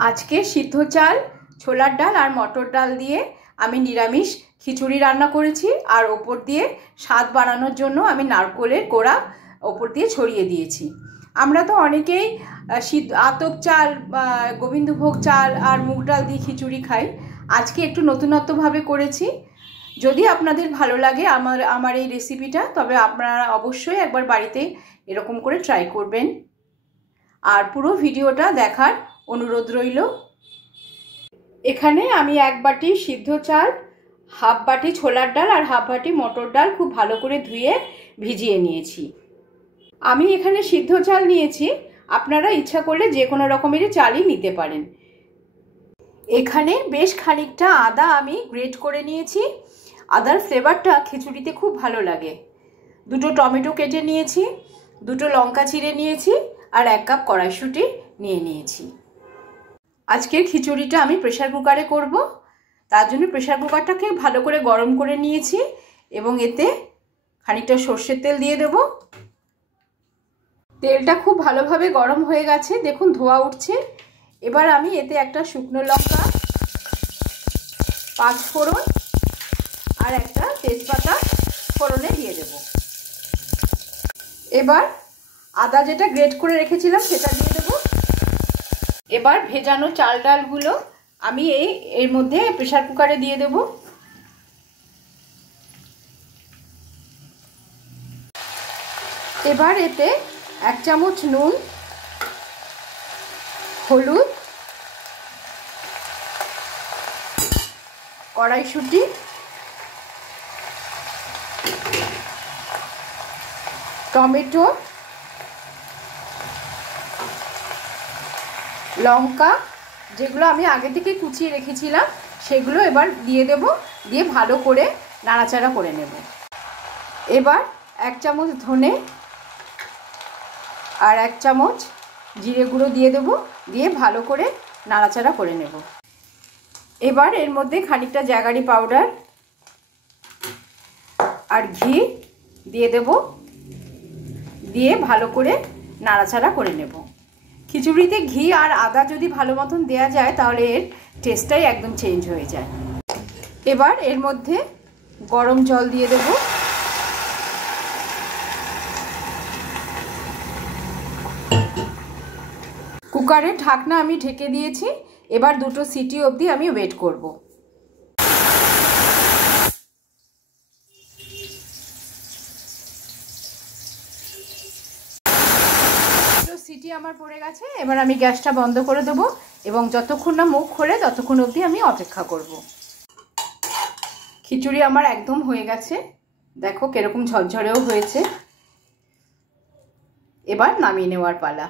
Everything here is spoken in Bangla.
আজকে সিদ্ধ চাল, ছোলার ডাল আর মটর ডাল দিয়ে আমি নিরামিষ খিচুড়ি রান্না করেছি। আর ওপর দিয়ে স্বাদ বাড়ানোর জন্য আমি নারকেলের কোড়া ওপর দিয়ে ছড়িয়ে দিয়েছি। আমরা তো অনেকেই আতপ চাল, গোবিন্দভোগ চাল আর মুগ ডাল দিয়ে খিচুড়ি খাই। আজকে একটু নতুনত্বভাবে করেছি। যদি আপনাদের ভালো লাগে আমার এই রেসিপিটা, তবে আপনারা অবশ্যই একবার বাড়িতে এরকম করে ট্রাই করবেন। আর পুরো ভিডিওটা দেখার অনুরোধ রইল। এখানে আমি 1 বাটি সিদ্ধ চাল, হাফ বাটি ছোলার ডাল আর হাফ বাটি মটর ডাল খুব ভালো করে ধুয়ে ভিজিয়ে নিয়েছি। আমি এখানে সিদ্ধ চাল নিয়েছি, আপনারা ইচ্ছা করলে যে কোনো রকমেরই চালই নিতে পারেন। এখানে বেশ খানিকটা আদা আমি গ্রেট করে নিয়েছি। আদার ফ্লেভারটা খিচুড়িতে খুব ভালো লাগে। 2টো টমেটো কেটে নিয়েছি, 2টো লঙ্কা চিড়ে নিয়েছি আর 1 কাপ কড়াইশুঁটি নিয়ে নিয়েছি। আজকের খিচুড়িটা আমি প্রেসার কুকারে করব। তার জন্য প্রেসার কুকারটাকে ভালো করে গরম করে নিয়েছি এবং এতে খানিকটা সর্ষের তেল দিয়ে দেব। তেলটা খুব ভালোভাবে গরম হয়ে গেছে, দেখুন ধোঁয়া উঠছে। এবার আমি এতে একটা শুকনো লঙ্কা, 5 ফোড়ন আর একটা তেজপাতা ফোড়নে দিয়ে দেব। এবার আদা যেটা গ্রেট করে রেখেছিলাম সেটা দিয়ে দেব। এবার ভেজানো চাল ডালগুলো আমি এর মধ্যে প্রেসার কুকারে দিয়ে দেব। এবার এতে 1 চামচ নুন, হলুদ, কড়াইশুঁটি, টমেটো, লঙ্কা যেগুলো আমি আগে থেকে কুচিয়ে রেখেছিলাম সেগুলো এবার দিয়ে দেব। দিয়ে ভালো করে নাড়াচাড়া করে নেব। এবার 1 চামচ ধনে আর 1 চামচ জিরে গুঁড়ো দিয়ে দেব। দিয়ে ভালো করে নাড়াচাড়া করে নেব। এবার এর মধ্যে খানিকটা জ্যাগারি পাউডার আর ঘি দিয়ে দেব। দিয়ে ভালো করে নাড়াচাড়া করে নেব। খিচুড়িতে ঘি আর আদা যদি ভালো মতন দেওয়া যায় তাহলে এর টেস্টটাই একদম চেঞ্জ হয়ে যায়। এবার এর মধ্যে গরম জল দিয়ে দেব। কুকারের ঢাকনা আমি ঢেকে দিয়েছি। এবার 2টো সিটি অবধি আমি ওয়েট করব। সিটি আমার পড়ে গেছে। এবার আমি গ্যাসটা বন্ধ করে দেব এবং যতক্ষণ না মুখ খোলে ততক্ষণ অবধি আমি অপেক্ষা করব। খিচুড়ি আমার একদম হয়ে গেছে, দেখো কিরকম ঝরঝরেও হয়েছে। এবার নামিয়ে নেওয়ার পালা।